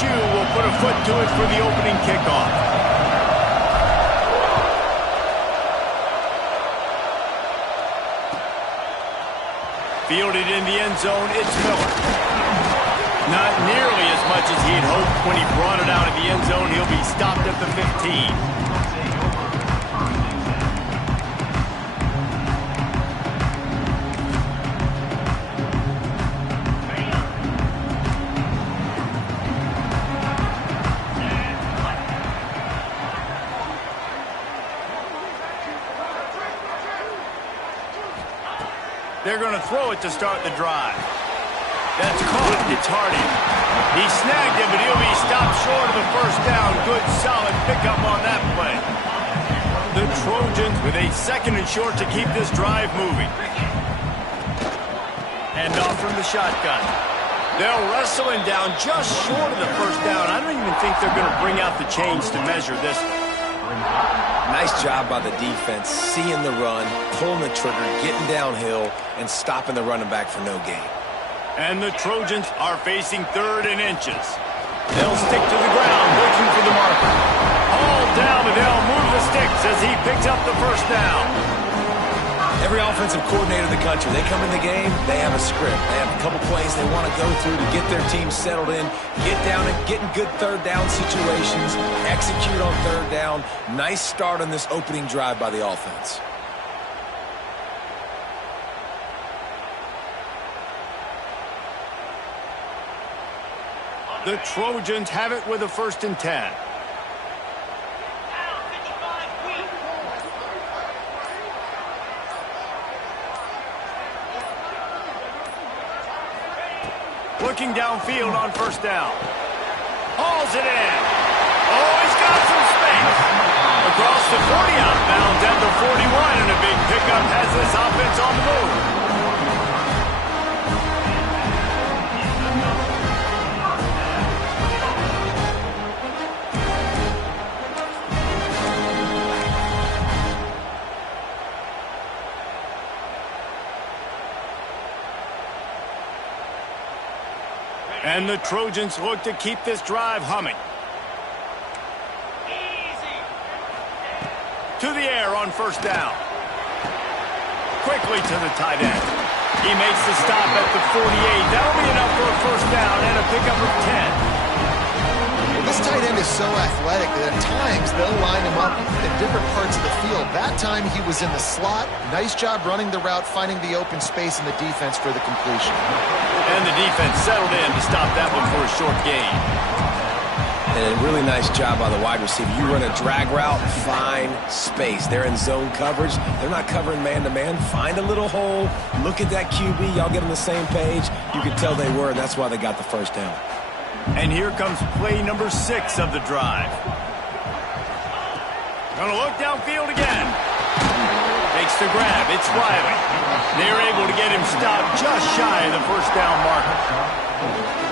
LSU will put a foot to it for the opening kickoff. Fielded in the end zone, it's Miller. Not nearly as much as he had hoped when he brought it out of the end zone. He'll be stopped at the 15. They're going to throw it to start the drive. That's caught. It's Hardy. He snagged it, but he'll be stopped short of the first down. Good, solid pickup on that play. The Trojans with a 2nd and short to keep this drive moving. And off from the shotgun. They'll wrestle him down just short of the first down. I don't even think they're going to bring out the chains to measure this one. Nice job by the defense, seeing the run, pulling the trigger, getting downhill, and stopping the running back for no gain. And the Trojans are facing 3rd and inches. They'll stick to the ground, looking for the marker. Hauled down, and they'll move the sticks as he picks up the first down. Every offensive coordinator in the country, they come in the game, they have a script. They have a couple plays they want to go through to get their team settled in, get down and get in good 3rd down situations, execute on 3rd down. Nice start on this opening drive by the offense. The Trojans have it with a 1st and 10. Looking downfield on 1st down. Hauls it in. Oh, he's got some space. Across the 40 outbound at the 41, and a big pickup has this offense on the move. And the Trojans look to keep this drive humming. To the air on 1st down. Quickly to the tight end. He makes the stop at the 48. That'll be enough for a 1st down and a pickup of 10. Well, this tight end is so athletic that at times they'll line him up in different parts of the field. That time he was in the slot. Nice job running the route, finding the open space in the defense for the completion. And the defense settled in to stop that one for a short gain. And a really nice job by the wide receiver. You run a drag route, find space. They're in zone coverage. They're not covering man-to-man. Find a little hole. Look at that QB. Y'all get on the same page. You can tell they were, and that's why they got the 1st down. And here comes play number 6 of the drive. Gonna look downfield again. Makes the grab. It's Riley. They're able to get him stopped just shy of the 1st down marker.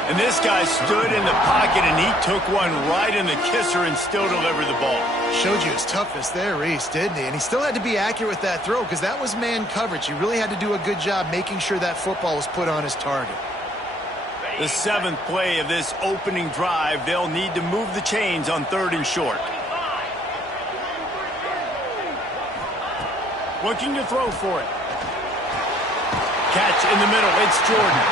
And this guy stood in the pocket, and he took one right in the kisser and still delivered the ball. Showed you his toughness there, Reese, didn't he? And he still had to be accurate with that throw because that was man coverage. He really had to do a good job making sure that football was put on his target. The 7th play of this opening drive, they'll need to move the chains on 3rd and short. Looking to throw for it. Catch in the middle, it's Jordan.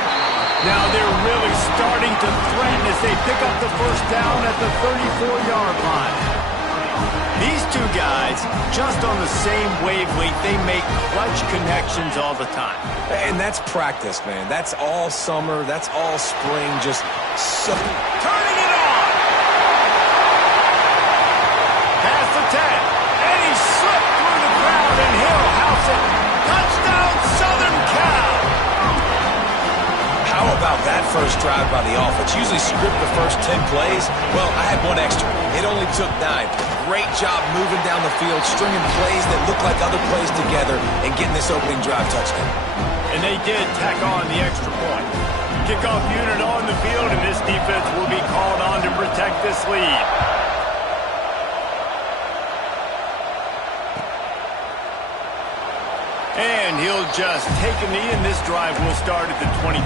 Now they're really starting to threaten as they pick up the 1st down at the 34-yard line. These two guys, just on the same wavelength, they make clutch connections all the time. And that's practice, man. That's all summer. That's all spring. Just so... Turning it on! Past the 10. And he slipped through the crowd, and he'll house it. Touchdown, Southern Cal! How about that first drive by the offense? Usually script the first 10 plays. Well, I had one extra. It only took 9. Great job moving down the field, stringing plays that look like other plays together, and getting this opening drive touchdown. And they did tack on the extra point. Kickoff unit on the field, and this defense will be called on to protect this lead. And he'll just take a knee, and this drive will start at the 25.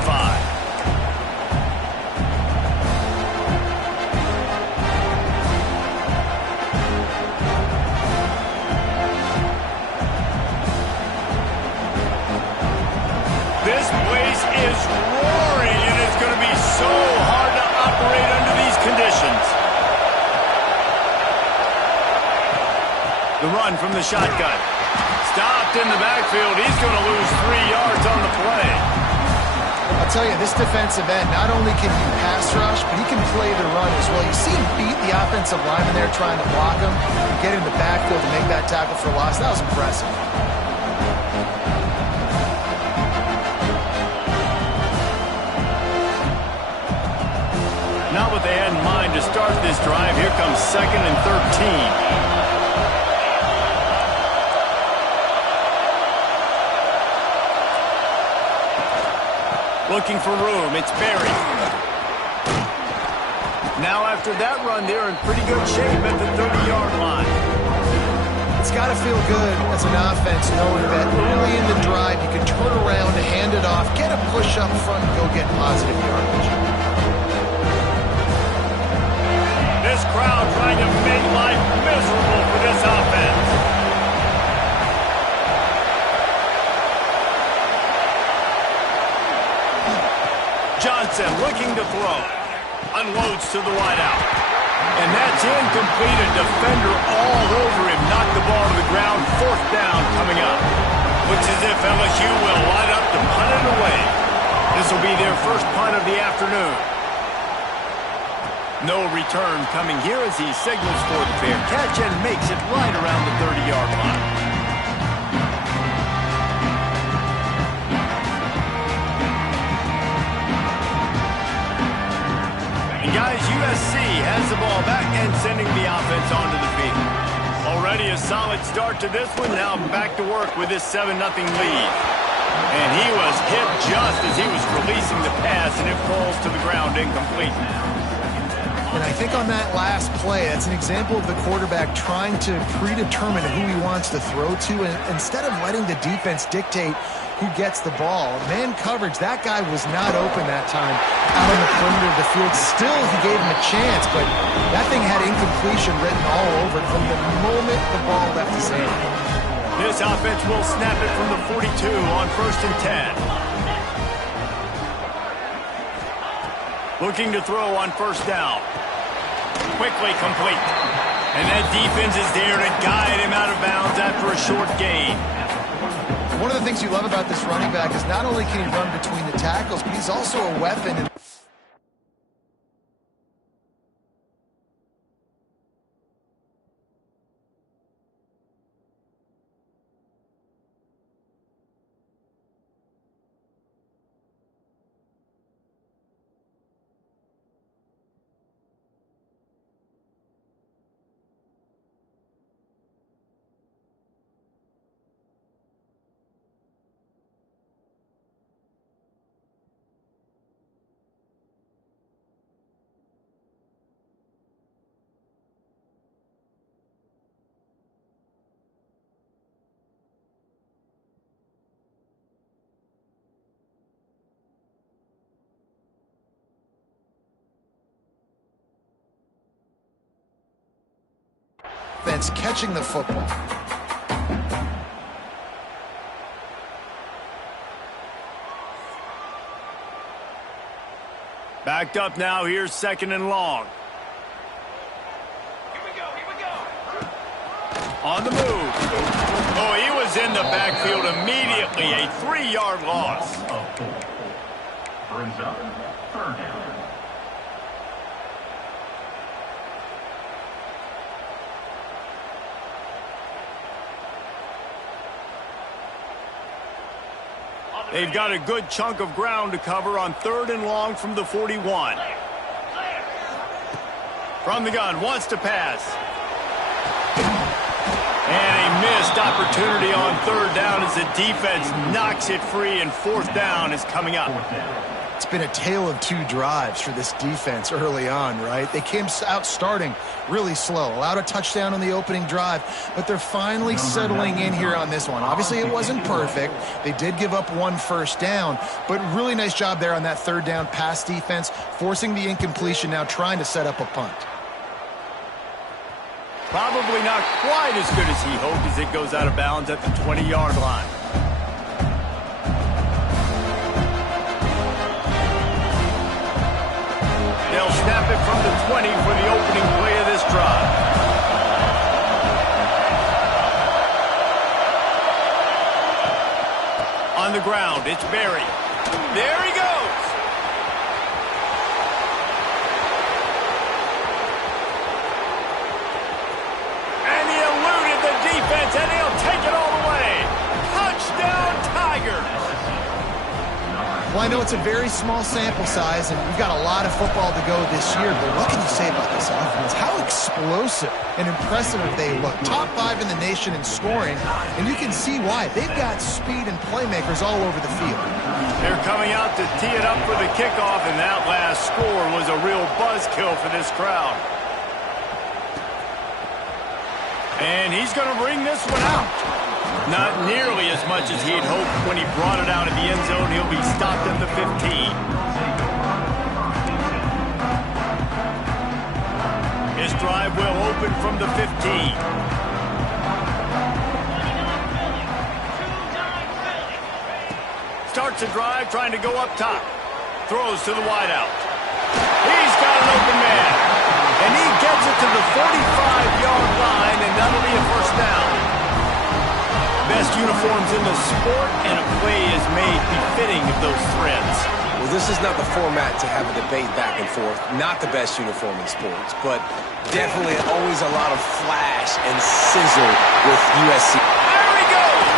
run from the shotgun. Stopped in the backfield. He's going to lose 3 yards on the play. I'll tell you, this defensive end, not only can he pass rush, but he can play the run as well. You see him beat the offensive lineman there trying to block him and get in the backfield to make that tackle for loss. That was impressive. Not what they had in mind to start this drive. Here comes 2nd and 13. Looking for room. It's Berry. Now after that run, they're in pretty good shape at the 30-yard line. It's got to feel good as an offense knowing that early in the drive you can turn around, hand it off, get a push up front, and go get positive yardage. This crowd trying to make life miserable for this offense. Johnson looking to throw. Unloads to the wideout. And that's incomplete. A defender all over him. Knocked the ball to the ground. 4th down coming up. Looks as if LSU will line up to punt it away. This will be their first punt of the afternoon. No return coming here as he signals for the fair catch and makes it right around the 30-yard line. And guys, USC has the ball back and sending the offense onto the field. Already a solid start to this one. Now back to work with this 7-0 lead. And he was hit just as he was releasing the pass, and it falls to the ground incomplete. And I think on that last play, that's an example of the quarterback trying to predetermine who he wants to throw to, and instead of letting the defense dictate who gets the ball. Man coverage, that guy was not open that time out on the perimeter of the field. Still, he gave him a chance, but that thing had incompletion written all over it from the moment the ball left his hand. This offense will snap it from the 42 on 1st and 10. Looking to throw on 1st down. Quickly complete. And that defense is there to guide him out of bounds after a short gain. One of the things you love about this running back is not only can he run between the tackles, but he's also a weapon. That's catching the football. Backed up now. Here's 2nd and long. Here we go. On the move. Oh, he was in the backfield immediately. A 3-yard loss. Brings up 3rd down. They've got a good chunk of ground to cover on 3rd and long from the 41. From the gun, wants to pass. And a missed opportunity on 3rd down as the defense knocks it free, and 4th down is coming up. It's been a tale of 2 drives for this defense early on, right? They came out starting really slow, allowed a touchdown on the opening drive, but they're finally settling in here on this one. Obviously, it wasn't perfect. They did give up 1 first down, but really nice job there on that 3rd down pass defense, forcing the incompletion, now trying to set up a punt. Probably not quite as good as he hoped as it goes out of bounds at the 20-yard line. They'll snap it from the 20 for the opening play of this drive. On the ground, it's Berry. There he goes. And he eluded the defense, and he'll take it all the way. Touchdown, Tigers. Well, I know it's a very small sample size, and we've got a lot of football to go this year, but what can you say about this offense? How explosive and impressive they look. Top 5 in the nation in scoring, and you can see why. They've got speed and playmakers all over the field. They're coming out to tee it up for the kickoff, and that last score was a real buzzkill for this crowd. And he's going to bring this one out. Not nearly as much as he'd hoped when he brought it out of the end zone. He'll be stopped at the 15. His drive will open from the 15. Starts a drive trying to go up top. Throws to the wideout. He's got an open man. And he gets it to the 45-yard line, and that'll be a first down. Best uniforms in the sport, and a play is made befitting of those threads. Well, this is not the format to have a debate back and forth. Not the best uniform in sports, but definitely always a lot of flash and sizzle with USC. There he goes!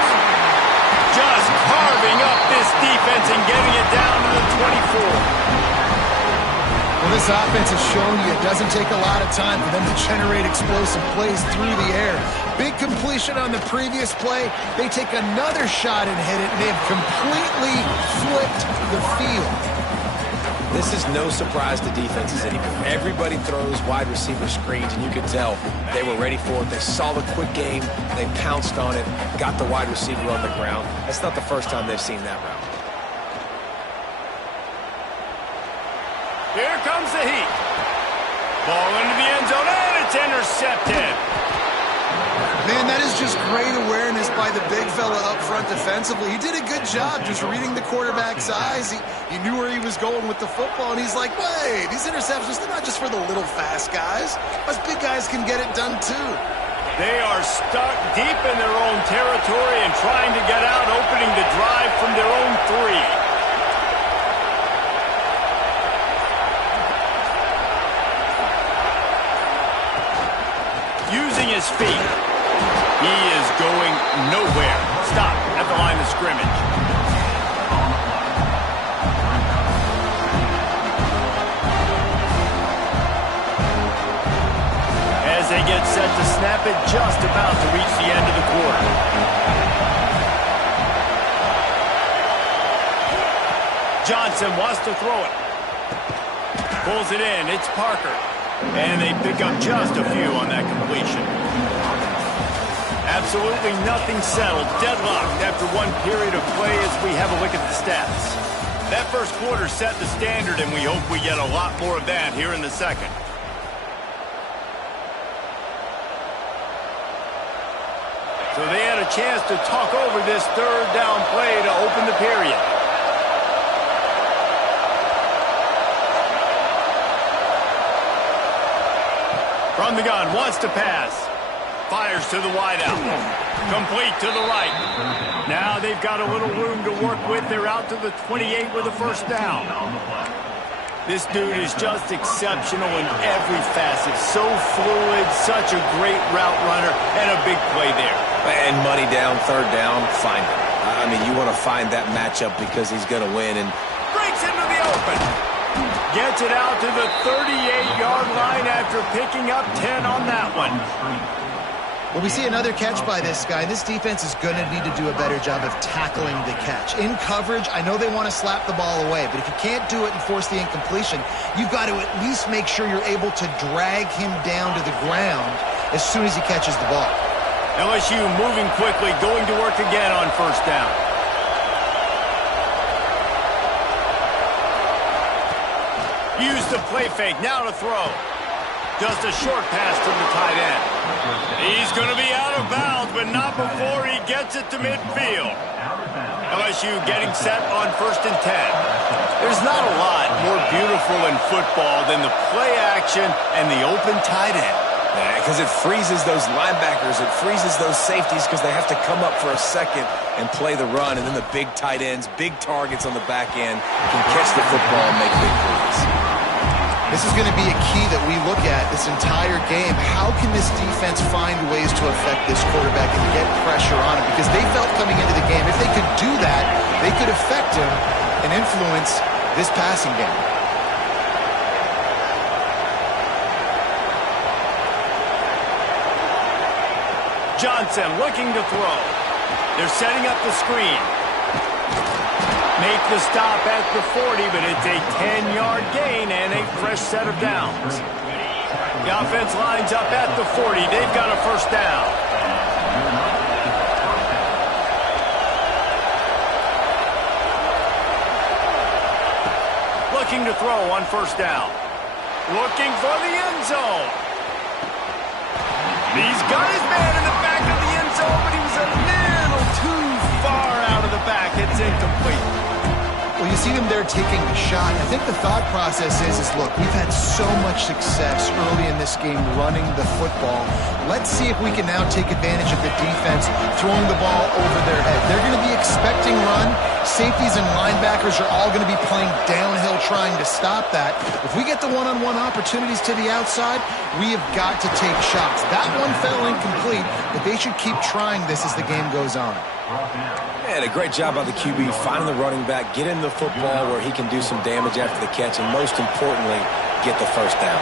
Just carving up this defense and getting it down to the 24. Well, this offense has shown you it doesn't take a lot of time for them to generate explosive plays through the air. Big completion on the previous play. They take another shot and hit it, and they've completely flipped the field. This is no surprise to defenses anymore. Everybody throws wide receiver screens, and you could tell they were ready for it. They saw the quick game. They pounced on it, got the wide receiver on the ground. That's not the first time they've seen that route. Here comes the heat. Ball into the end zone, and it's intercepted. Man, that is just great awareness by the big fella up front defensively. He did a good job just reading the quarterback's eyes. He knew where he was going with the football, and he's like, wait, these interceptions, they're not just for the little fast guys. Us big guys can get it done too. They are stuck deep in their own territory and trying to get out, opening the drive from their own 3. Using his feet. He is going nowhere. Stop at the line of scrimmage. As they get set to snap it, just about to reach the end of the quarter. Johnson wants to throw it. Pulls it in. It's Parker. And they pick up just a few on that completion. Absolutely nothing settled. Deadlocked after one period of play as we have a look at the stats. That first quarter set the standard, and we hope we get a lot more of that here in the second. So they had a chance to talk over this third down play to open the period. From the gun, wants to pass. Fires to the wideout. Complete to the right. Now they've got a little room to work with. They're out to the 28 with a first down. This dude is just exceptional in every facet. So fluid, such a great route runner, and a big play there. And money down, third down, find him. I mean, you want to find that matchup because he's going to win. And breaks into the open. Gets it out to the 38-yard line after picking up 10 on that one. Well, we see another catch by this guy. This defense is going to need to do a better job of tackling the catch. In coverage, I know they want to slap the ball away, but if you can't do it and force the incompletion, you've got to at least make sure you're able to drag him down to the ground as soon as he catches the ball. LSU moving quickly, going to work again on first down. Use the play fake, now to throw. Just a short pass to the tight end. He's going to be out of bounds, but not before he gets it to midfield. LSU getting set on 1st and 10. There's not a lot more beautiful in football than the play action and the open tight end. Because it freezes those linebackers. It freezes those safeties because they have to come up for a second and play the run. And then the big tight ends, big targets on the back end can catch the football and make big plays. This is going to be a key that we look at this entire game. How can this defense find ways to affect this quarterback and get pressure on him? Because they felt coming into the game, if they could do that, they could affect him and influence this passing game. Johnson looking to throw. They're setting up the screen. Make the stop at the 40, but it's a 10-yard gain and a fresh set of downs. The offense lines up at the 40. They've got a first down. Looking to throw on first down. Looking for the end zone. He's got his man in the back of the end zone, but he was a little too far out of the back. It's incomplete. Well, you see them there taking the shot. I think the thought process is look, we've had so much success early in this game running the football. Let's see if we can now take advantage of the defense throwing the ball over their head. They're going to be expecting run. Safeties and linebackers are all going to be playing downhill trying to stop that. If we get the one-on-one opportunities to the outside, we have got to take shots. That one fell incomplete, but they should keep trying this as the game goes on. And a great job by the QB finding the running back, getting the football where he can do some damage after the catch, and most importantly, get the first down.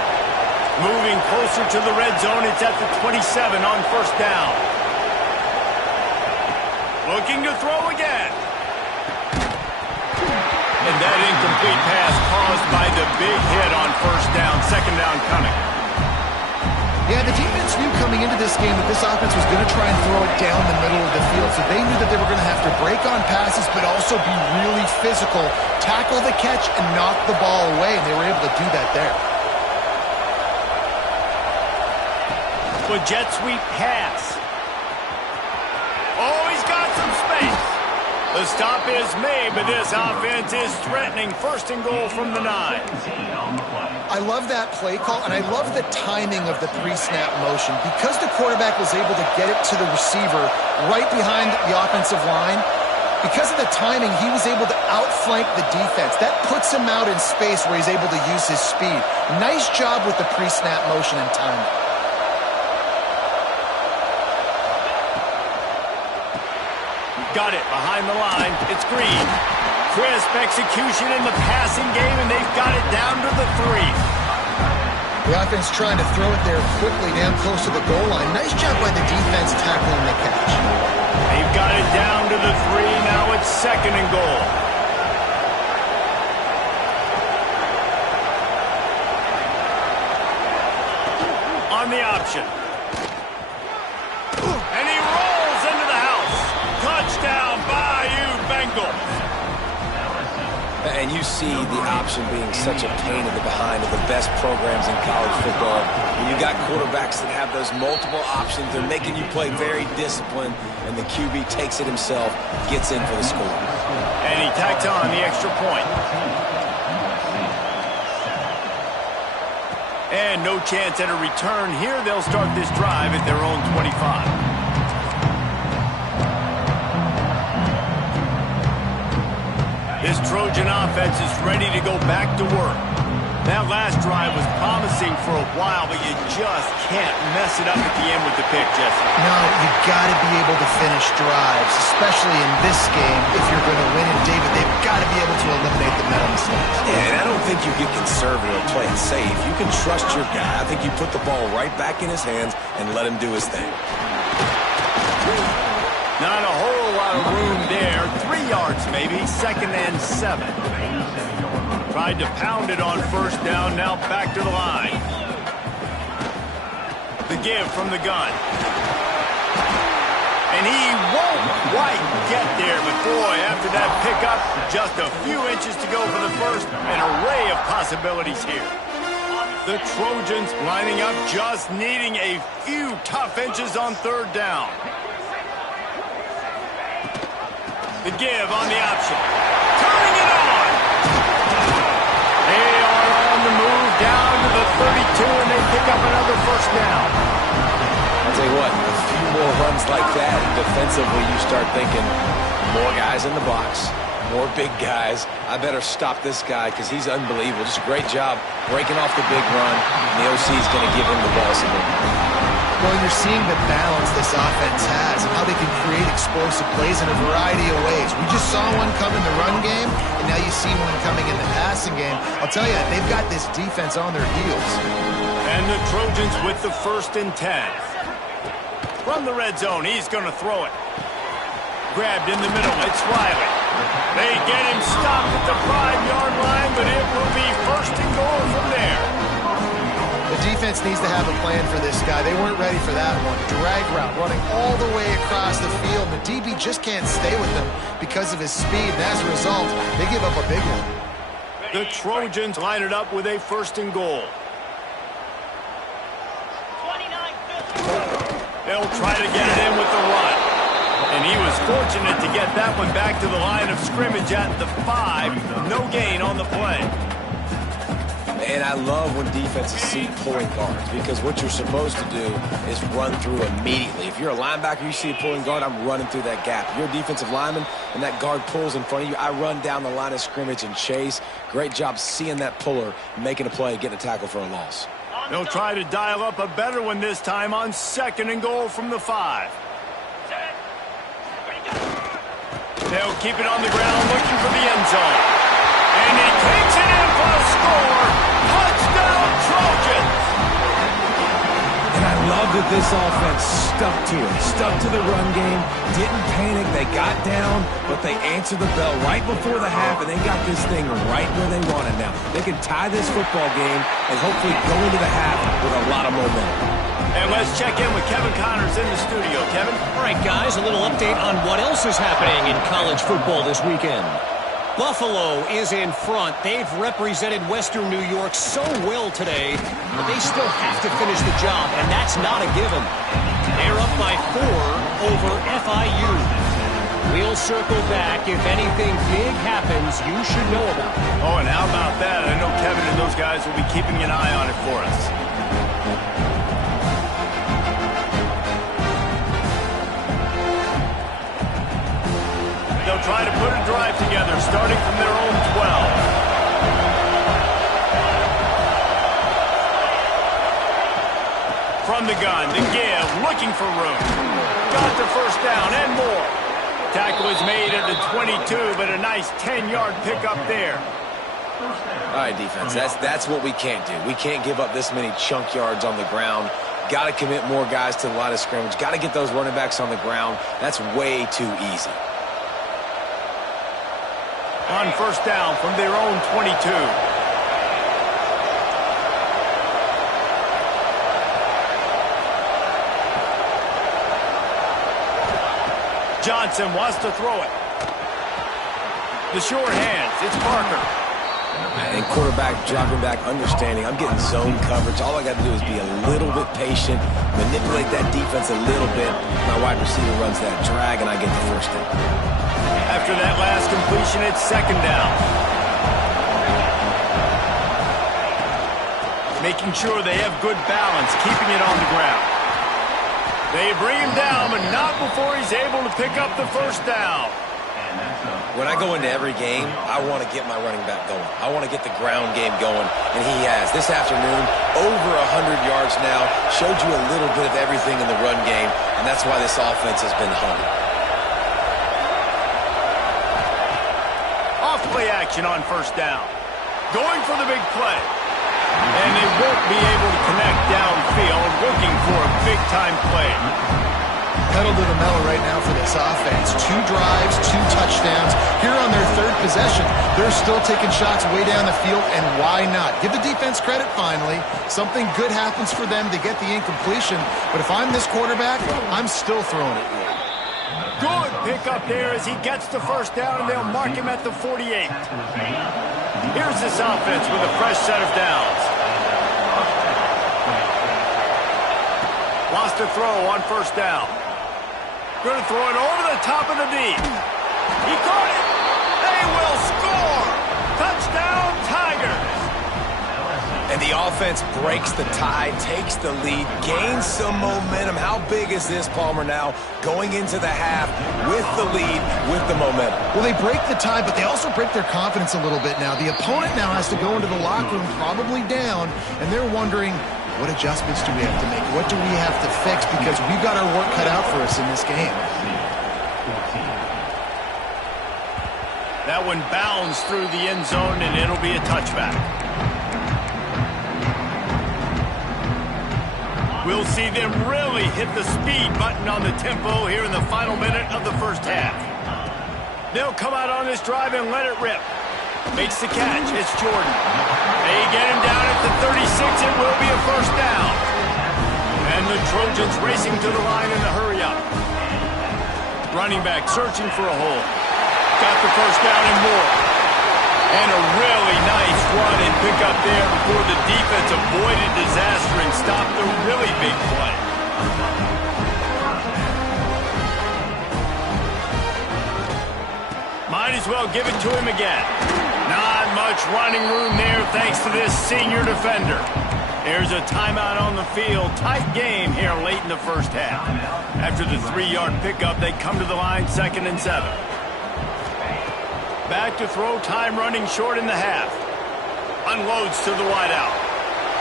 Moving closer to the red zone, it's at the 27 on first down. Looking to throw again. And that incomplete pass caused by the big hit on first down. Second down coming. Yeah, the defense knew coming into this game that this offense was going to try and throw it down the middle of the field, so they knew that they were going to have to break on passes but also be really physical, tackle the catch, and knock the ball away, and they were able to do that there. With jet sweep pass. Oh, he's got some space. The stop is made, but this offense is threatening. First and goal from the 9. I love that play call, and I love the timing of the pre-snap motion. Because the quarterback was able to get it to the receiver right behind the offensive line, because of the timing, he was able to outflank the defense. That puts him out in space where he's able to use his speed. Nice job with the pre-snap motion and timing. Got it behind the line. It's Green. Crisp execution in the passing game, and they've got it down to the 3. The offense trying to throw it there quickly down close to the goal line. Nice job by the defense tackling the catch. They've got it down to the 3. Now it's second and goal. On the option. And he rolls into the house. Touchdown, Bayou Bengals. And you see the option being such a pain in the behind of the best programs in college football. When you got quarterbacks that have those multiple options, they're making you play very disciplined, and the QB takes it himself, gets in for the score. And he tacks on the extra point. And no chance at a return here. They'll start this drive at their own 25. This Trojan offense is ready to go back to work. That last drive was promising for a while, but you just can't mess it up at the end with the pick, Jesse. No, you got to be able to finish drives, especially in this game. If you're going to win it, David, they've got to be able to eliminate the mental mistakes. Yeah, and I don't think you get conservative or play it safe. You can trust your guy. I think you put the ball right back in his hands and let him do his thing. Not a whole lot of room there. 3 yards maybe. Second and 7. Tried to pound it on first down. Now back to the line. The give from the gun. And he won't quite get there. But boy, after that pickup, just a few inches to go for the first. An array of possibilities here. The Trojans lining up, just needing a few tough inches on third down. The give on the option. Turning it on. They are on the move down to the 32. 2, and they pick up another first down. I'll tell you what, a few more runs like that, and defensively you start thinking, more guys in the box, more big guys. I better stop this guy because he's unbelievable. Just a great job breaking off the big run, and the OC is going to give him the ball some more. Well, you're seeing the balance this offense has and how they can create explosive plays in a variety of ways. We just saw one come in the run game, and now you see one coming in the passing game. I'll tell you, they've got this defense on their heels. And the Trojans with the 1st and 10. From the red zone, he's going to throw it. Grabbed in the middle, it's Riley. They get him stopped at the 5-yard line, but it will be 1st and goal from there. The defense needs to have a plan for this guy. They weren't ready for that one. Drag route running all the way across the field. The DB just can't stay with them because of his speed, and as a result, they give up a big one. The Trojans line it up with a 1st and goal. They'll try to get it in with the run. And he was fortunate to get that one back to the line of scrimmage at the 5. No gain on the play. And I love when defenses see pulling guards because what you're supposed to do is run through immediately. If you're a linebacker, you see a pulling guard, I'm running through that gap. If you're a defensive lineman and that guard pulls in front of you, I run down the line of scrimmage and chase. Great job seeing that puller, making a play, getting a tackle for a loss. They'll try to dial up a better one this time on 2nd and goal from the 5. They'll keep it on the ground looking for the end zone. And he takes it in for a score. Touchdown, Trojans! And I love that this offense stuck to it, stuck to the run game, didn't panic, they got down, but they answered the bell right before the half, and they got this thing right where they want it now. They can tie this football game and hopefully go into the half with a lot of momentum. And let's check in with Kevin Connors in the studio. Kevin? All right, guys, a little update on what else is happening in college football this weekend. Buffalo is in front. They've represented Western New York so well today, but they still have to finish the job, and that's not a given. They're up by 4 over FIU. We'll circle back. If anything big happens, you should know about it. Oh, and how about that? I know Kevin and those guys will be keeping an eye on it for us. They'll try to put a drive together, starting from their own 12. From the gun, the give, looking for room. Got the first down and more. Tackle is made at the 22, but a nice 10-yard pickup there. All right, defense, that's what we can't do. We can't give up this many chunk yards on the ground. Got to commit more guys to the line of scrimmage. Got to get those running backs on the ground. That's way too easy. On first down from their own 22. Johnson wants to throw it. The short hands, it's Parker. And quarterback dropping back, understanding. I'm getting zone coverage. All I got to do is be a little bit patient, manipulate that defense a little bit. My wide receiver runs that drag, and I get the first down. After that last completion, it's 2nd down. Making sure they have good balance, keeping it on the ground. They bring him down, but not before he's able to pick up the first down. When I go into every game, I want to get my running back going. I want to get the ground game going, and he has. This afternoon, over 100 yards now, showed you a little bit of everything in the run game, and that's why this offense has been hung. Off-play action on first down. Going for the big play. And they won't be able to connect downfield, looking for a big-time play. Pedal to the metal right now for this offense. 2 drives, 2 touchdowns. Here on their 3rd possession, they're still taking shots way down the field, and why not? Give the defense credit finally. Something good happens for them to get the incompletion, but if I'm this quarterback, I'm still throwing it. Good pickup there as he gets the first down, and they'll mark him at the 48. Here's this offense with a fresh set of downs. Lost a throw on first down. Going to throw it over the top of the D. He caught it. They will score. Touchdown, Tigers. And the The offense breaks the tie, takes the lead, gains some momentum. How big is this, Palmer, now going into the half with the lead, with the momentum? Well, they break the tie, but they also break their confidence a little bit now. The opponent now has to go into the locker room probably down, and they're wondering, what adjustments do we have to make? What do we have to fix? Because we've got our work cut out for us in this game. That one bounds through the end zone, and it'll be a touchback. We'll see them really hit the speed button on the tempo here in the final minute of the first half. They'll come out on this drive and let it rip. Makes the catch. It's Jordan. They get him down at the 36. It will be a first down. And the Trojans racing to the line in the hurry-up. Running back searching for a hole. Got the first down and more. And a really nice run and pick up there before the defense avoided disaster and stopped a really big play. Might as well give it to him again. Not much running room there thanks to this senior defender. There's a timeout on the field. Tight game here late in the first half. After the 3-yard pickup, they come to the line 2nd and 7. Back to throw, time running short in the half. Unloads to the wideout.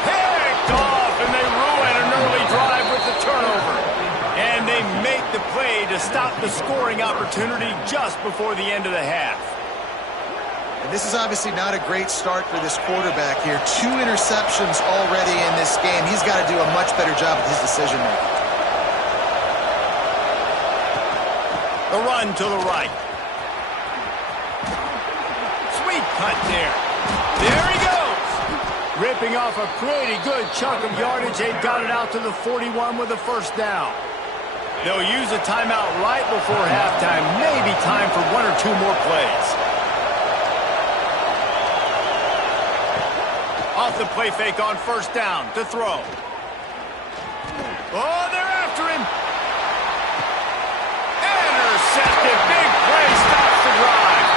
Picked off, and they ruin an early drive with the turnover. And they make the play to stop the scoring opportunity just before the end of the half. And this is obviously not a great start for this quarterback here. 2 interceptions already in this game. He's got to do a much better job with his decision making. The run to the right. Sweet punt there. There he goes. Ripping off a pretty good chunk of yardage. They've got it out to the 41 with a first down. They'll use a timeout right before halftime. Maybe time for 1 or 2 more plays. Off the play fake on first down to throw. Oh, they're after him. Intercepted. Big play stops the drive.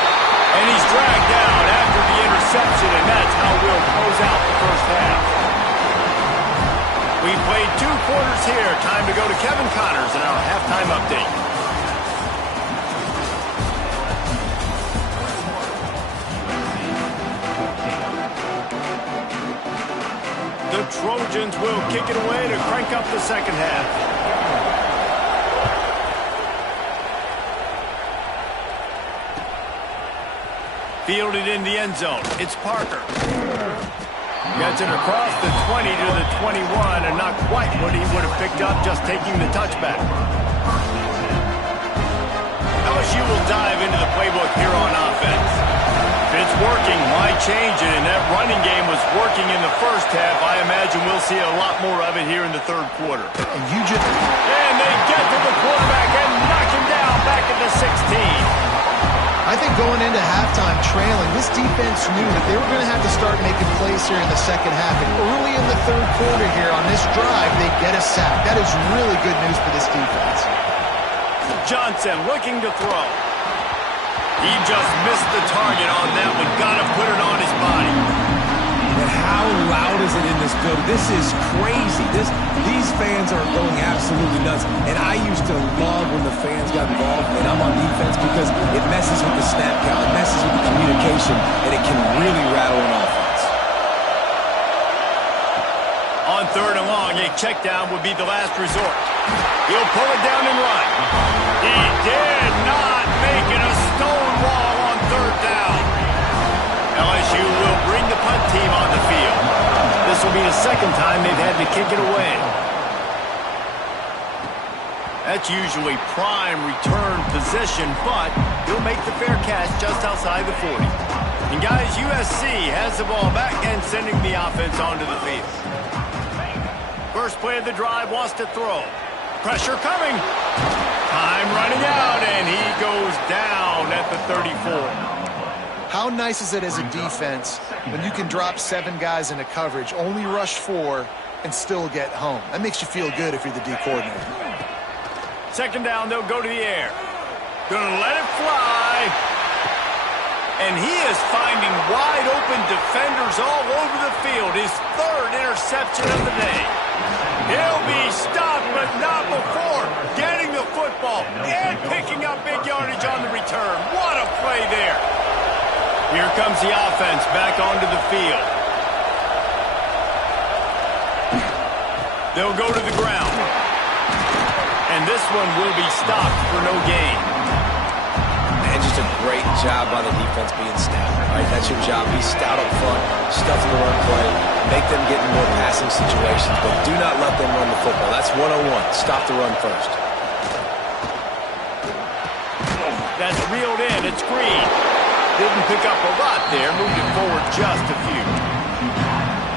And he's dragged down after the interception, and that's how we'll close out the first half. We played 2 quarters here. Time to go to Kevin Connors in our halftime update. The Trojans will kick it away to crank up the second half. Fielded in the end zone. It's Parker. Gets it across the 20 to the 21, and not quite what he would have picked up just taking the touchback. LSU will dive into the playbook here on offense. If it's working, why change it? And that running game was working in the first half. I imagine we'll see a lot more of it here in the third quarter. And you just... And they get to the quarterback and knock him down back at the 16. I think going into halftime trailing, this defense knew that they were going to have to start making plays here in the second half. And early in the third quarter here on this drive, they get a sack. That is really good news for this defense. Johnson looking to throw. He just missed the target on that one. Got to put it on his body. And how loud is it in this building? This is crazy. These fans are going absolutely nuts. And I used to love when the fans got involved, and I'm on defense, because it messes with the snap count, it messes with the communication, and it can really rattle an offense. On 3rd and long, a check down would be the last resort. He'll pull it down and run. He did not make it a stone wall on 3rd down. LSU will bring the punt team on the field. This will be the second time they've had to kick it away. That's usually prime return position, but he'll make the fair catch just outside the 40. And guys, USC has the ball back and sending the offense onto the field. First play of the drive, wants to throw. Pressure coming. Time running out, and he goes down at the 34. How nice is it as a defense when you can drop 7 guys into coverage, only rush 4, and still get home? That makes you feel good if you're the D coordinator. Second down, they'll go to the air. Gonna let it fly. And he is finding wide-open defenders all over the field. His third interception of the day. He'll be stopped, but not before getting the football and picking up big yardage on the return. What a play there. Here comes the offense back onto the field. They'll go to the ground. And this one will be stopped for no gain. And just a great job by the defense being stout. All right, that's your job. Be stout up front, stuff in the run play, make them get in more passing situations, but do not let them run the football. That's 101. Stop the run first. That's reeled in. It's Green. Didn't pick up a lot there. Moved it forward just a few.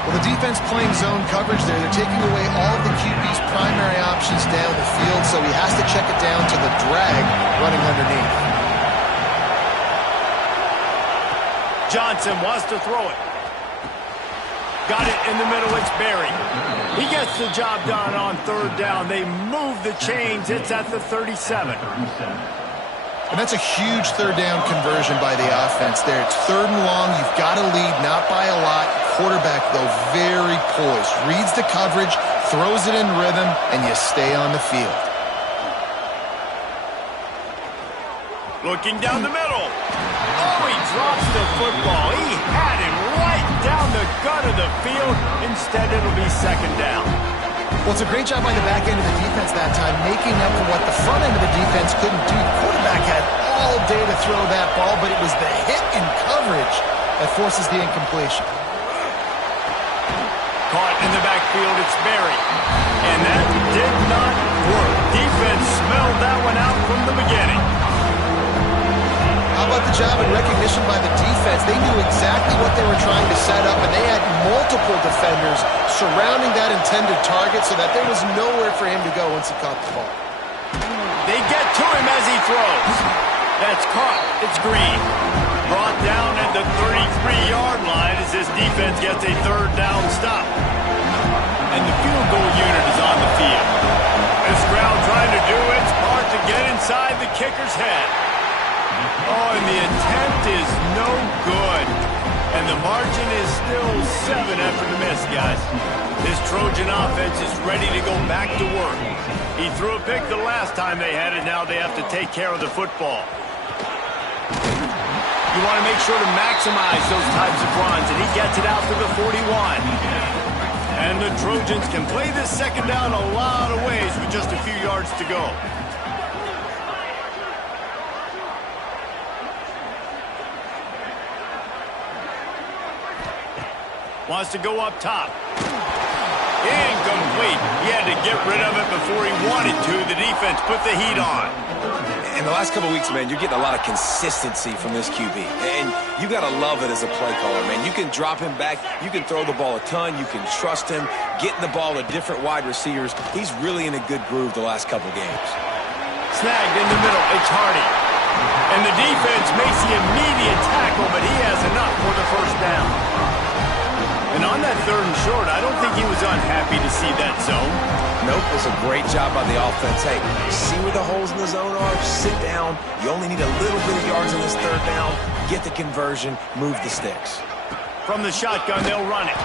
Well, the defense playing zone coverage there. They're taking away all of the QB's primary options down the field, so he has to check it down to the drag running underneath. Johnson wants to throw it. Got it in the middle. It's Berry. He gets the job done on third down. They move the chains. It's at the 37. And that's a huge third down conversion by the offense there. It's third and long. You've got to lead, not by a lot. Quarterback, though, very poised. Reads the coverage, throws it in rhythm, and you stay on the field. Looking down the middle. Oh, he drops the football. He had it right down the gut of the field. Instead, it'll be second down. Well, it's a great job by the back end of the defense that time, making up for what the front end of the defense couldn't do. The quarterback had all day to throw that ball, but it was the hit in coverage that forces the incompletion. Caught in the backfield, it's Berry. And that did not work. Defense smelled that one out from the beginning. How about the job and recognition by the defense? They knew exactly what they were trying to set up, and they had multiple defenders surrounding that intended target so that there was nowhere for him to go once he caught the ball. They get to him as he throws. That's caught. It's Green. Brought down at the 33-yard line as this defense gets a third down stop. And the field goal unit is on the field. This crowd trying to do its part to get inside the kicker's head. Oh, and the attempt is no good. And the margin is still 7 after the miss, guys. This Trojan offense is ready to go back to work. He threw a pick the last time they had it. Now they have to take care of the football. You want to make sure to maximize those types of runs, and he gets it out to the 41. And the Trojans can play this second down a lot of ways with just a few yards to go. Wants to go up top. Incomplete. He had to get rid of it before he wanted to. The defense put the heat on. In the last couple of weeks, man, you're getting a lot of consistency from this QB. And you got to love it as a play caller, man. You can drop him back. You can throw the ball a ton. You can trust him, getting the ball to different wide receivers. He's really in a good groove the last couple games. Snagged in the middle. It's Hardy. And the defense makes the immediate tackle, but he has enough for the first down. And on that third and short, I don't think he was unhappy to see that zone. Nope, it's a great job by the offense. Hey, see where the holes in the zone are? Sit down. You only need a little bit of yards on this third down. Get the conversion. Move the sticks. From the shotgun, they'll run it.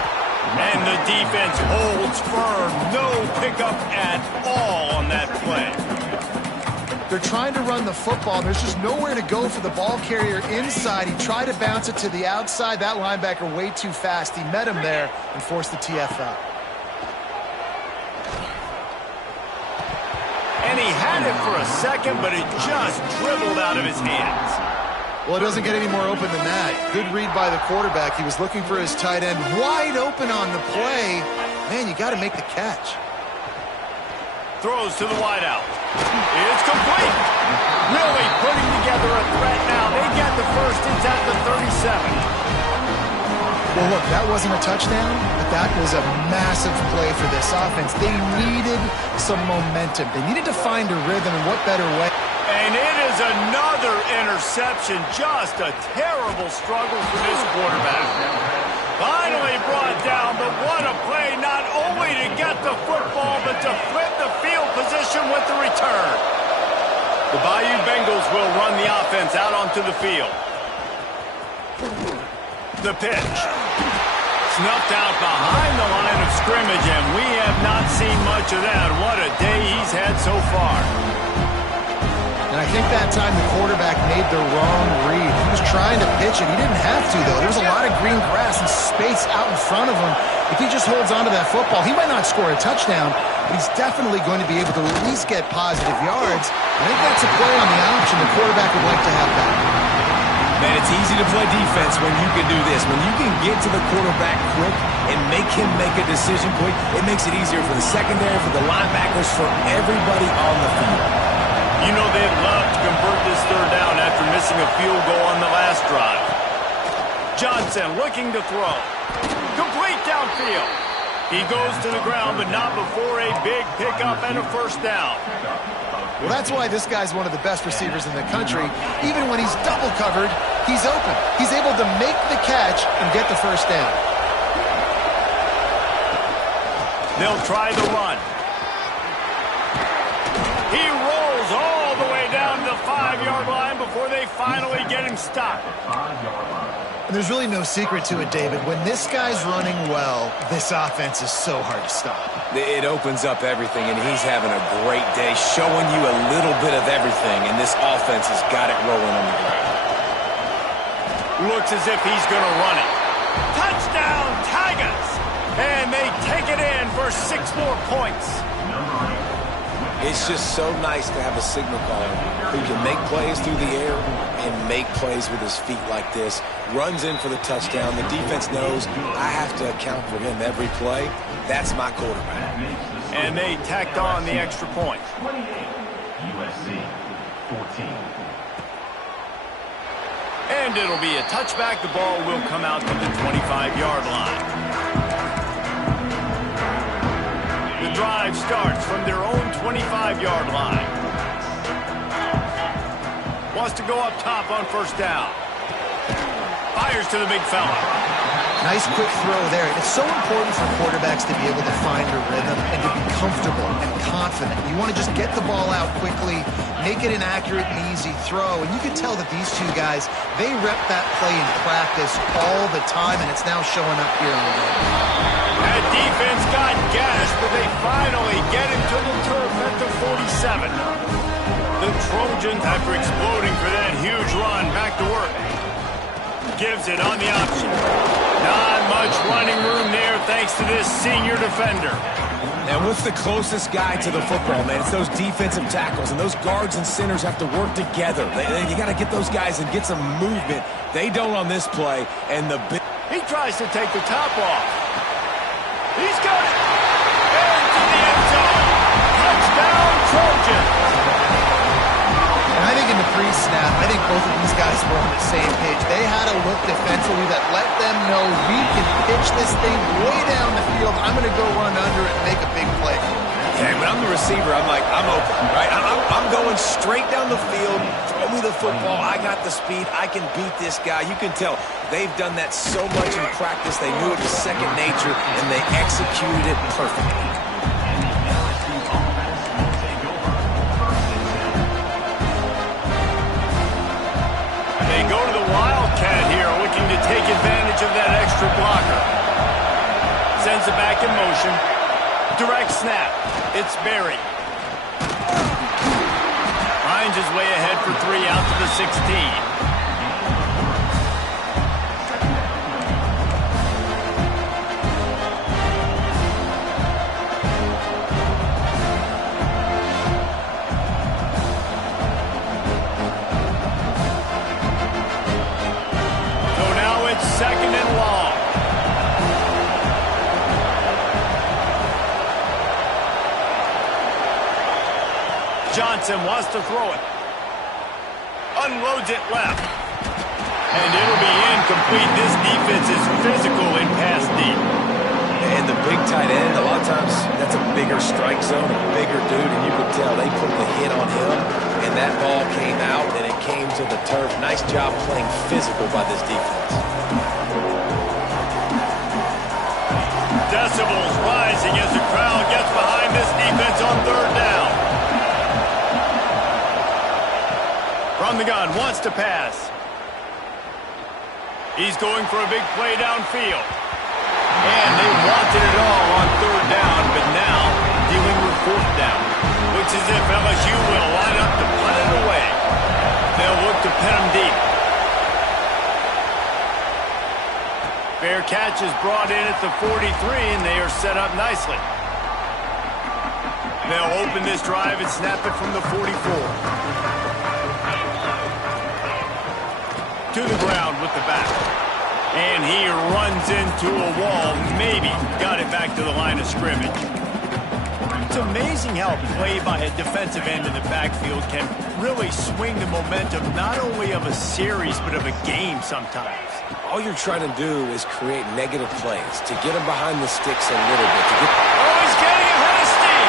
And the defense holds firm. No pickup at all on that play. They're trying to run the football. There's just nowhere to go for the ball carrier inside. He tried to bounce it to the outside. That linebacker way too fast. He met him there and forced the TF out. And he had it for a second, but it just dribbled out of his hands. Well, it doesn't get any more open than that. Good read by the quarterback. He was looking for his tight end wide open on the play. Man, you got to make the catch. Throws to the wideout. It's complete. Really putting together a threat now. They get the first. It's at the 37. Well, look, that wasn't a touchdown, but that was a massive play for this offense. They needed some momentum. They needed to find a rhythm, and what better way? And it is another interception. Just a terrible struggle for this quarterback. Finally brought down, but what a play, not only to get the football, but to flip the field position with the return. The Bayou Bengals will run the offense out onto the field. The pitch. Snuffed out behind the line of scrimmage, and we have not seen much of that. What a day he's had so far. And I think that time the quarterback made the wrong read. He was trying to pitch it. He didn't have to, though. There was a lot of green grass and space out in front of him. If he just holds onto that football, he might not score a touchdown, but he's definitely going to be able to at least get positive yards. I think that's a play on the option the quarterback would like to have back. Man, it's easy to play defense when you can do this. When you can get to the quarterback quick and make him make a decision quick, it makes it easier for the secondary, for the linebackers, for everybody on the field. You know they'd love to convert this third down after missing a field goal on the last drive. Johnson looking to throw. Complete downfield. He goes to the ground, but not before a big pickup and a first down. Well, that's why this guy's one of the best receivers in the country. Even when he's double covered, he's open. He's able to make the catch and get the first down. They'll try the run. He rolls all the way down to the 5-yard line before they finally get him stopped. And there's really no secret to it, David. When this guy's running well, this offense is so hard to stop. It opens up everything, and he's having a great day, showing you a little bit of everything, and this offense has got it rolling on the ground. Looks as if he's going to run it. Touchdown, Tigers! And they take it in for 6 more points. It's just so nice to have a signal caller who can make plays through the air and make plays with his feet like this. Runs in for the touchdown. The defense knows I have to account for him every play. That's my quarterback. And they tacked on the extra point. 28, USC 14. And it'll be a touchback. The ball will come out to the 25-yard line. The drive starts from their own 25-yard line. Wants to go up top on first down. Fires to the big fella. Nice quick throw there. It's so important for quarterbacks to be able to find a rhythm and to be comfortable and confident. You want to just get the ball out quickly, make it an accurate and easy throw. And you can tell that these two guys, they rep that play in practice all the time, and it's now showing up here on the game. That defense got gashed, but they finally get him to the turf at the 47. The Trojans, after exploding for that huge run, back to work. Gives it on the option. Not much running room there thanks to this senior defender. And what's the closest guy to the football, man? It's those defensive tackles, and those guards and centers have to work together. You got to get those guys and get some movement. They don't on this play, and the big... He tries to take the top off. He's got it. Into the end zone. Touchdown, Trojans. And I think in the pre-snap, I think both of these guys were on the same page. They had a look defensively that let them know we can pitch this thing way down the field. I'm going to go run under it and make a big play. Yeah, when I'm the receiver, I'm like, I'm open, right? I'm going straight down the field. Throw me the football. I got the speed. I can beat this guy. You can tell they've done that so much in practice. They knew it was second nature, and they executed it perfectly. They go to the Wildcat here, looking to take advantage of that extra blocker. Sends it back in motion. Direct snap. It's Berry. Finds his way ahead for 3 out to the 16. Second and long. Johnson wants to throw it. Unloads it left. And it'll be incomplete. This defense is physical in pass deep. And the big tight end, a lot of times that's a bigger strike zone, a bigger dude, and you could tell they put the hit on him, and that ball came out, and it came to the turf. Nice job playing physical by this defense. Decibels rising as the crowd gets behind this defense on third down. From the gun, wants to pass. He's going for a big play downfield. And they wanted it all on third down, but now dealing with fourth down. Looks as if LSU will line up to punt it away. They'll look to pin him deep. Fair catch is brought in at the 43, and they are set up nicely. They'll open this drive and snap it from the 44. To the ground with the back. And he runs into a wall. Maybe got it back to the line of scrimmage. It's amazing how play by a defensive end in the backfield can really swing the momentum not only of a series but of a game sometimes. All you're trying to do is create negative plays to get him behind the sticks a little bit. Oh, he's getting ahead of steam.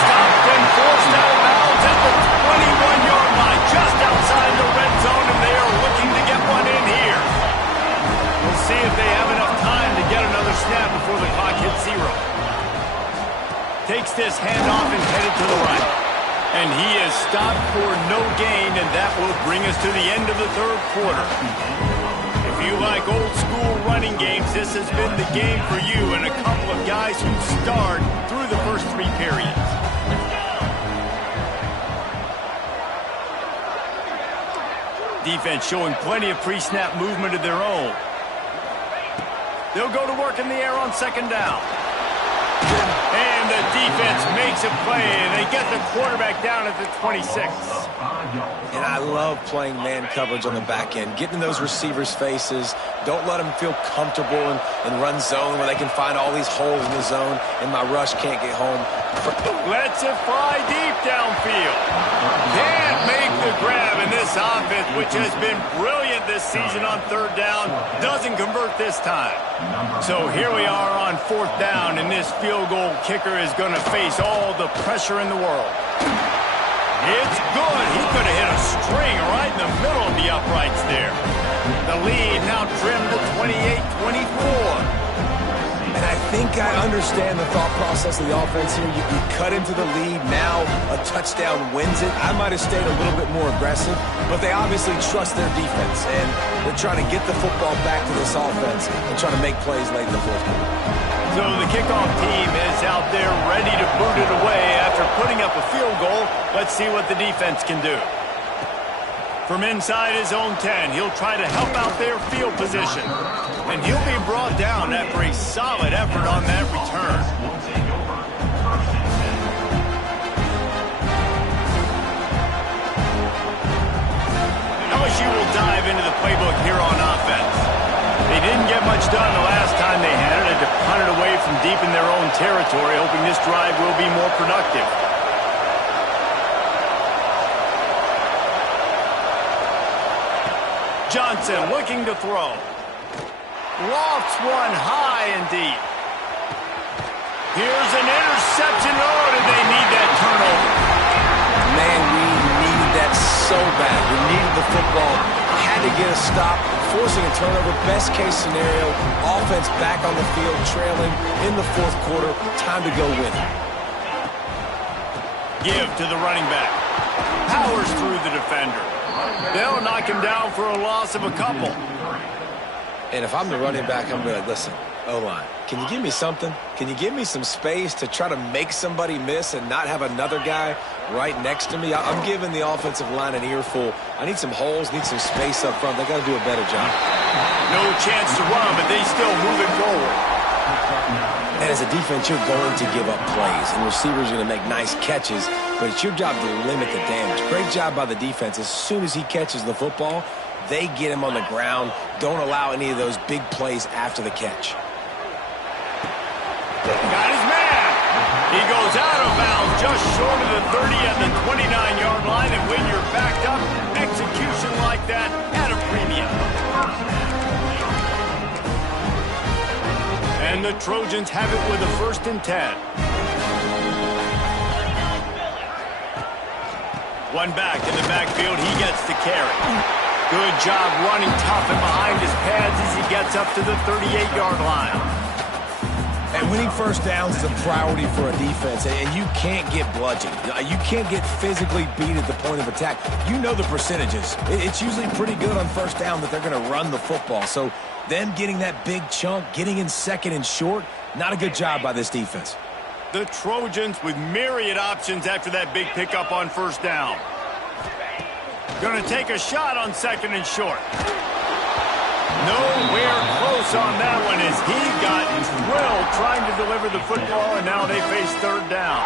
Stopped and forced out of bounds at the 21-yard line, just outside the red zone, and they are looking to get one in here. We'll see if they have enough time to get another snap before the clock hits zero. Takes this handoff and headed to the right. And he is stopped for no gain, and that will bring us to the end of the third quarter. If you like old school running games, this has been the game for you and a couple of guys who starred through the first three periods. Defense showing plenty of pre-snap movement of their own. They'll go to work in the air on second down. And the defense makes a play, and they get the quarterback down at the 26. And I love playing man coverage on the back end, getting in those receivers' faces. Don't let them feel comfortable in run zone where they can find all these holes in the zone, and my rush can't get home. Lets it fly deep downfield. Can't make the grab, and this offense, which has been brilliant this season on third down, doesn't convert this time. So here we are on fourth down, and this field goal kicker is going to face all the pressure in the world. It's good. He could have hit a string right in the middle of the uprights there. The lead now trimmed to 28-24. And I think I understand the thought process of the offense here. You cut into the lead. Now a touchdown wins it. I might have stayed a little bit more aggressive, but they obviously trust their defense, and they're trying to get the football back to this offense and trying to make plays late in the fourth quarter. So the kickoff team is out there ready to boot it away after putting up a field goal. Let's see what the defense can do. From inside his own 10, he'll try to help out their field position. And he'll be brought down after a solid effort on that return. LSU will dive into the playbook here on offense. They didn't get much done the last time they had it. Had to punt it away from deep in their own territory, hoping this drive will be more productive. Johnson looking to throw. Lofts one high and deep. Here's an interception. Oh, did they need that turnover? Man, we needed that so bad. We needed the football. Had to get a stop, forcing a turnover. Best case scenario, offense back on the field, trailing in the fourth quarter. Time to go win. Give to the running back. Powers through the defender. They'll knock him down for a loss of a couple. And if I'm the running back, I'm going to listen. O-line, can you give me something? Can you give me some space to try to make somebody miss and not have another guy right next to me? I'm giving the offensive line an earful. I need some holes, need some space up front. They got to do a better job. No chance to run, but they still move it forward. And as a defense, you're going to give up plays, and receivers are going to make nice catches, but it's your job to limit the damage. Great job by the defense. As soon as he catches the football, they get him on the ground. Don't allow any of those big plays after the catch. Got his man. He goes out of bounds just short of the 30 at the 29-yard line, and when you're backed up, execution like that at a premium. And the Trojans have it with a 1st and 10. One back in the backfield. He gets the carry. Good job running tough and behind his pads as he gets up to the 38-yard line. And Winning first downs is a priority for a defense, and you can't get bludgeoned. You can't get physically beat at the point of attack. You know the percentages. It's usually pretty good on first down that they're going to run the football. So them getting that big chunk, getting in second and short, not a good job by this defense. The Trojans with myriad options after that big pickup on first down. Going to take a shot on second and short. Nowhere close on that one as he got drilled trying to deliver the football, and now they face third down.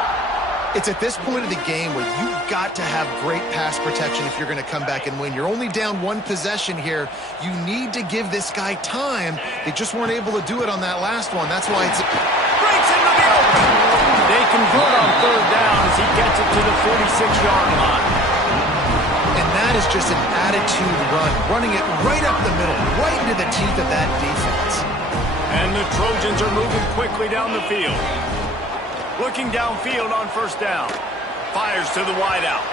It's at this point of the game where you've got to have great pass protection if you're going to come back and win. You're only down one possession here. You need to give this guy time. They just weren't able to do it on that last one. That's why it's... Breaks into the open. They convert on third down as he gets it to the 46-yard line. And that is just an attitude run, running it right up the middle, right into the teeth of that defense. And the Trojans are moving quickly down the field. Looking downfield on first down. Fires to the wideout.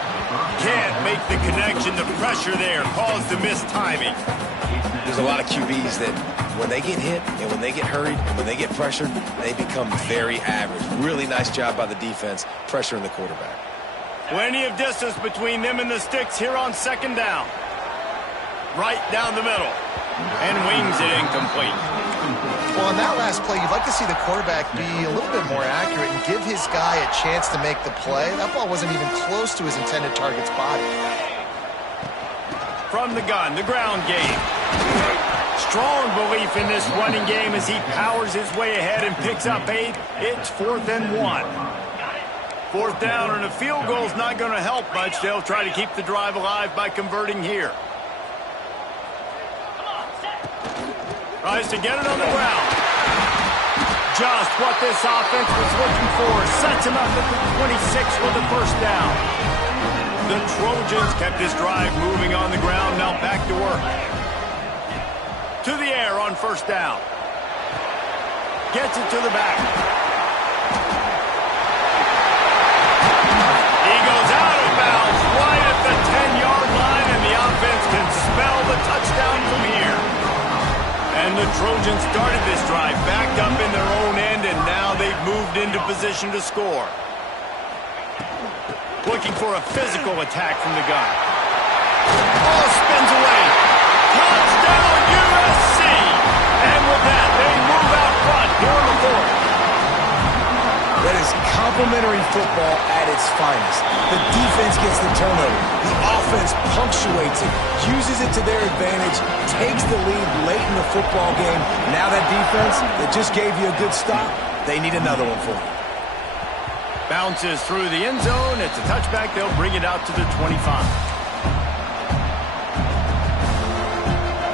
Can't make the connection. The pressure there caused the missed timing. There's a lot of QBs that when they get hit and when they get hurried and when they get pressured, they become very average. Really nice job by the defense pressuring the quarterback. Plenty of distance between them and the sticks here on second down. Right down the middle. And wings it incomplete. Well, on that last play, you'd like to see the quarterback be a little bit more accurate and give his guy a chance to make the play. That ball wasn't even close to his intended target's body. From the gun, the ground game. Strong belief in this running game as he powers his way ahead and picks up 8. It's 4th and 1. Fourth down and a field goal is not going to help much. They'll try to keep the drive alive by converting here. Tries to get it on the ground. Just what this offense was looking for. Sets him up at the 26 for the first down. The Trojans kept this drive moving on the ground. Now back to work. To the air on first down. Gets it to the back. Right at the 10-yard line, and the offense can smell the touchdown from here. And the Trojans started this drive backed up in their own end, and now they've moved into position to score. Looking for a physical attack from the gun. Ball spins away. Touchdown, USC! And with that, they move out front here in the fourth. That is complimentary football at its finest. The defense gets the turnover. The offense punctuates it, uses it to their advantage, takes the lead late in the football game. Now that defense that just gave you a good stop, they need another one for you. Bounces through the end zone. It's a touchback. They'll bring it out to the 25.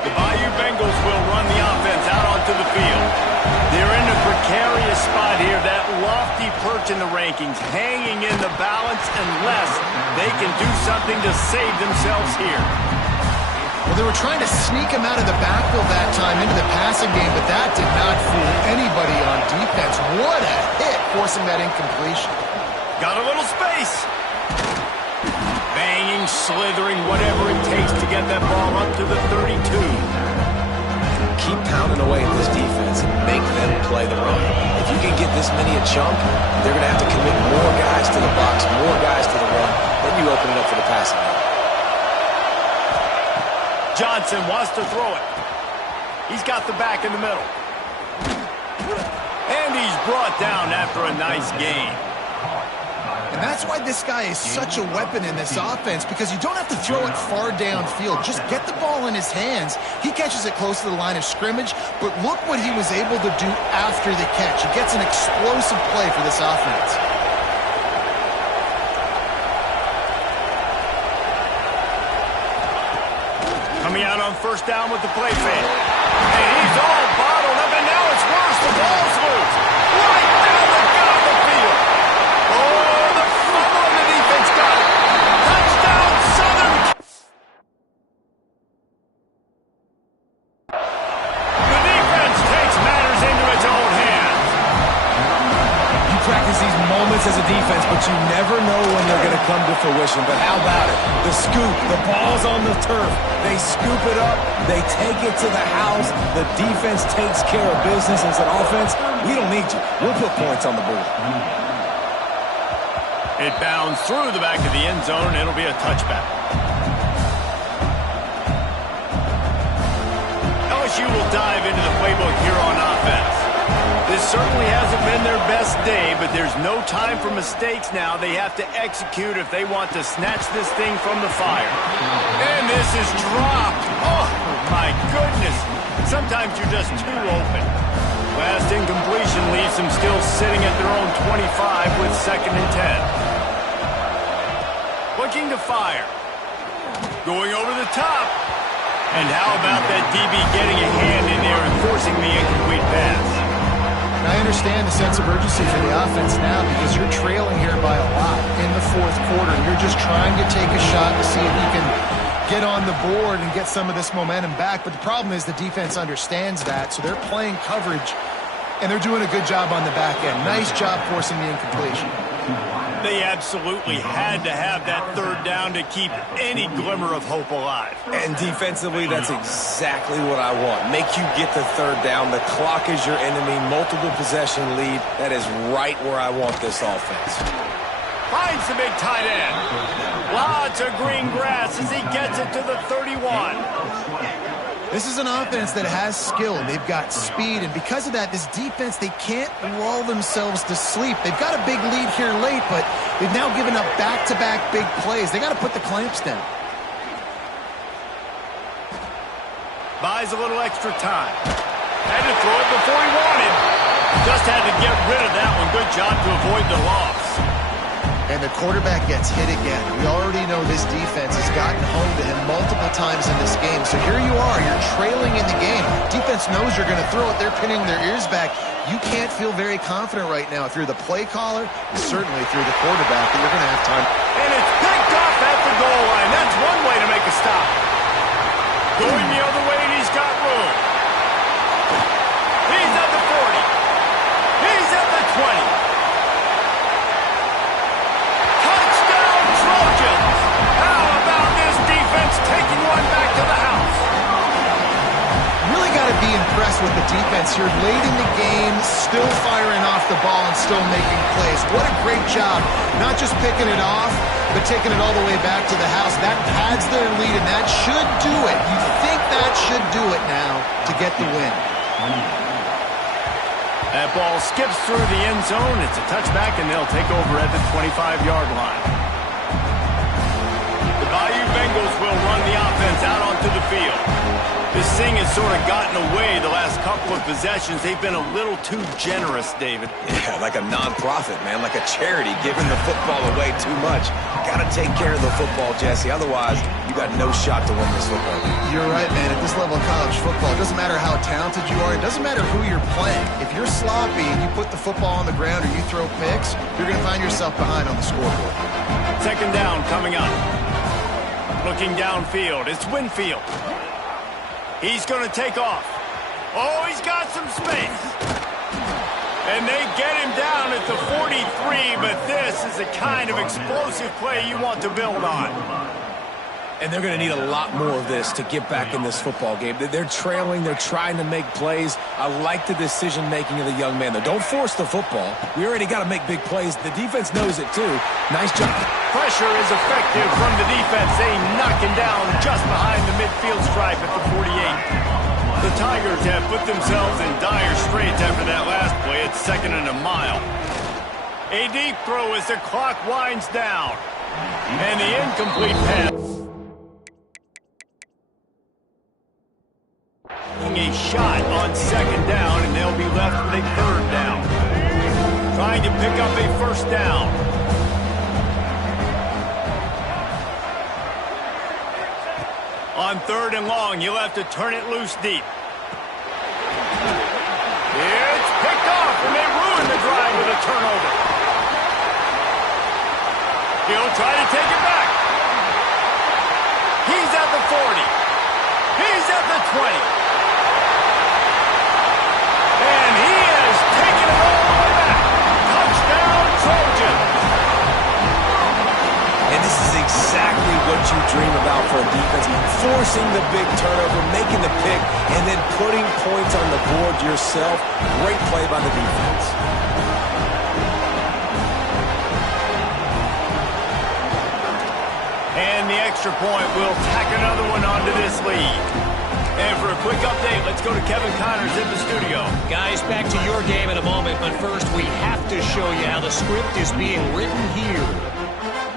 The Bayou Bengals will run the offense out onto the field. They're in a precarious spot here, that lofty perch in the rankings, hanging in the balance unless they can do something to save themselves here. Well, they were trying to sneak him out of the backfield that time into the passing game, but that did not fool anybody on defense. What a hit, forcing that incompletion. Got a little space. Banging, slithering, whatever it takes to get that ball up to the 32. Keep pounding away at this defense and make them play the run. If you can get this many a chunk, they're going to have to commit more guys to the box, more guys to the run. Then you open it up for the passing game. Johnson wants to throw it. He's got the back in the middle. And he's brought down after a nice game. And that's why this guy is such a weapon in this offense, because you don't have to throw it far downfield. Just get the ball in his hands. He catches it close to the line of scrimmage, but look what he was able to do after the catch. He gets an explosive play for this offense. Coming out on first down with the play fake. And he's all bottled up, and now it's worse. The ball's loose. Right down the gut of the field. Oh, the fumble, and the defense got it. Touchdown, Southern. The defense takes matters into its own hands. You practice these moments as a defense, but you never know when they're going to come to fruition. But how about it? The scoop, the ball's on the turf. They scoop it up. They take it to the house. The defense takes care of business and said, offense, we don't need you. We'll put points on the board. It bounds through the back of the end zone, and it'll be a touchback. LSU will dive into the playbook here on offense. This certainly hasn't been their best day, but there's no time for mistakes now. They have to execute if they want to snatch this thing from the fire. And this is dropped. Oh, my goodness. Sometimes you're just too open. Last incompletion leaves them still sitting at their own 25 with 2nd and 10. Looking to fire. Going over the top. And how about that DB getting a hand in there and forcing the incomplete pass? I understand the sense of urgency for the offense now because you're trailing here by a lot in the 4th quarter. You're just trying to take a shot to see if you can get on the board and get some of this momentum back. But the problem is the defense understands that, so they're playing coverage, and they're doing a good job on the back end. Nice job forcing the incompletion. They absolutely had to have that 3rd down to keep any glimmer of hope alive. And defensively, that's exactly what I want. Make you get the 3rd down. The clock is your enemy. Multiple possession lead. That is right where I want this offense. Finds the big tight end. Lots of green grass as he gets it to the 31. This is an offense that has skill. They've got speed, and because of that, this defense, they can't lull themselves to sleep. They've got a big lead here late, but they've now given up back-to-back big plays. They got to put the clamps down. Buys a little extra time. Had to throw it before he wanted. Just had to get rid of that one. Good job to avoid the loss. And the quarterback gets hit again. We already know this defense has gotten home to him multiple times in this game. So here you are. You're trailing in the game. Defense knows you're going to throw it. They're pinning their ears back. You can't feel very confident right now if you're the play caller and certainly if you're the quarterback that you're going to have time. And it's picked off at the goal line. That's one way to make a stop. Going the other way, and he's got room. He's at the 40. He's at the 20. Taking one back to the house. Really got to be impressed with the defense here. Late in the game, still firing off the ball and still making plays. What a great job. Not just picking it off, but taking it all the way back to the house. That pads their lead, and that should do it. You think that should do it now to get the win. That ball skips through the end zone. It's a touchback, and they'll take over at the 25-yard line. Bayou Bengals will run the offense out onto the field. This thing has sort of gotten away the last couple of possessions. They've been a little too generous, David. Yeah, like a non-profit, man, like a charity, giving the football away too much. Got to take care of the football, Jesse. Otherwise, you got no shot to win this football game. You're right, man. At this level of college football, it doesn't matter how talented you are. It doesn't matter who you're playing. If you're sloppy and you put the football on the ground or you throw picks, you're going to find yourself behind on the scoreboard. 2nd down coming up. Looking downfield, it's Winfield. He's going to take off. Oh, he's got some space. And they get him down at the 43, but this is the kind of explosive play you want to build on. And they're going to need a lot more of this to get back in this football game. They're trailing. They're trying to make plays. I like the decision-making of the young man, though. Don't force the football. We already got to make big plays. The defense knows it, too. Nice job. Pressure is effective from the defense. They knock him down just behind the midfield stripe at the 48. The Tigers have put themselves in dire straits after that last play. It's 2nd and a mile. A deep throw as the clock winds down. And the incomplete pass. A shot on 2nd down, and they'll be left with a 3rd down. Trying to pick up a 1st down. On 3rd and long, you'll have to turn it loose deep. It's picked off, and they ruin the drive with a turnover. He'll try to take it back. He's at the 40. He's at the 20. And he has taken it all the way back. Touchdown. forcing the big turnover, making the pick, and then putting points on the board yourself. Great play by the defense. And the extra point will tack another one onto this lead. And for a quick update, let's go to Kevin Connors in the studio. Guys, back to your game in a moment, but first we have to show you how the script is being written here.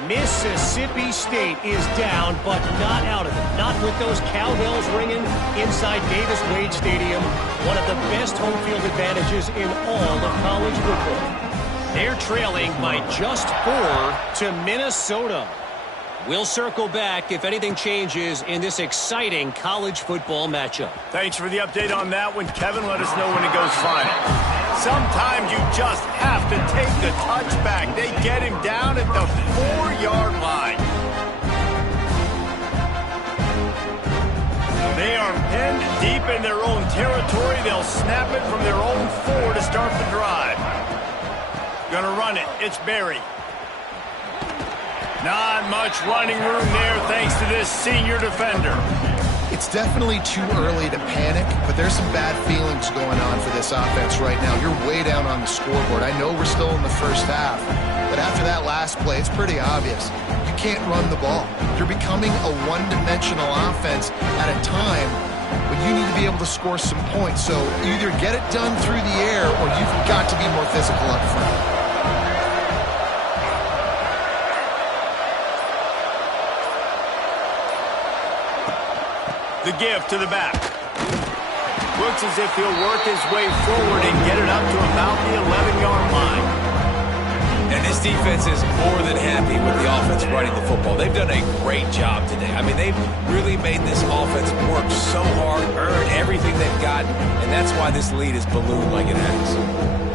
Mississippi State is down, but not out of it. Not with those cowbells ringing inside Davis-Wade Stadium, one of the best home field advantages in all of college football. They're trailing by just 4 to Minnesota. We'll circle back if anything changes in this exciting college football matchup. Thanks for the update on that one, Kevin. Let us know when it goes final. Sometimes you just have to take the touchback. They get him down at the 4-yard line. They are pinned deep in their own territory. They'll snap it from their own 4 to start the drive. Gonna run it. It's Berry. Not much running room there thanks to this senior defender. It's definitely too early to panic, but there's some bad feelings going on for this offense right now. You're way down on the scoreboard. I know we're still in the first half, but after that last play, it's pretty obvious. You can't run the ball. You're becoming a one-dimensional offense at a time when you need to be able to score some points. So either get it done through the air or you've got to be more physical up front. The give to the back. Looks as if he'll work his way forward and get it up to about the 11-yard line. And this defense is more than happy with the offense running the football. They've done a great job today. I mean, they've really made this offense work so hard, earn everything they've gotten, and that's why this lead is ballooned like it has.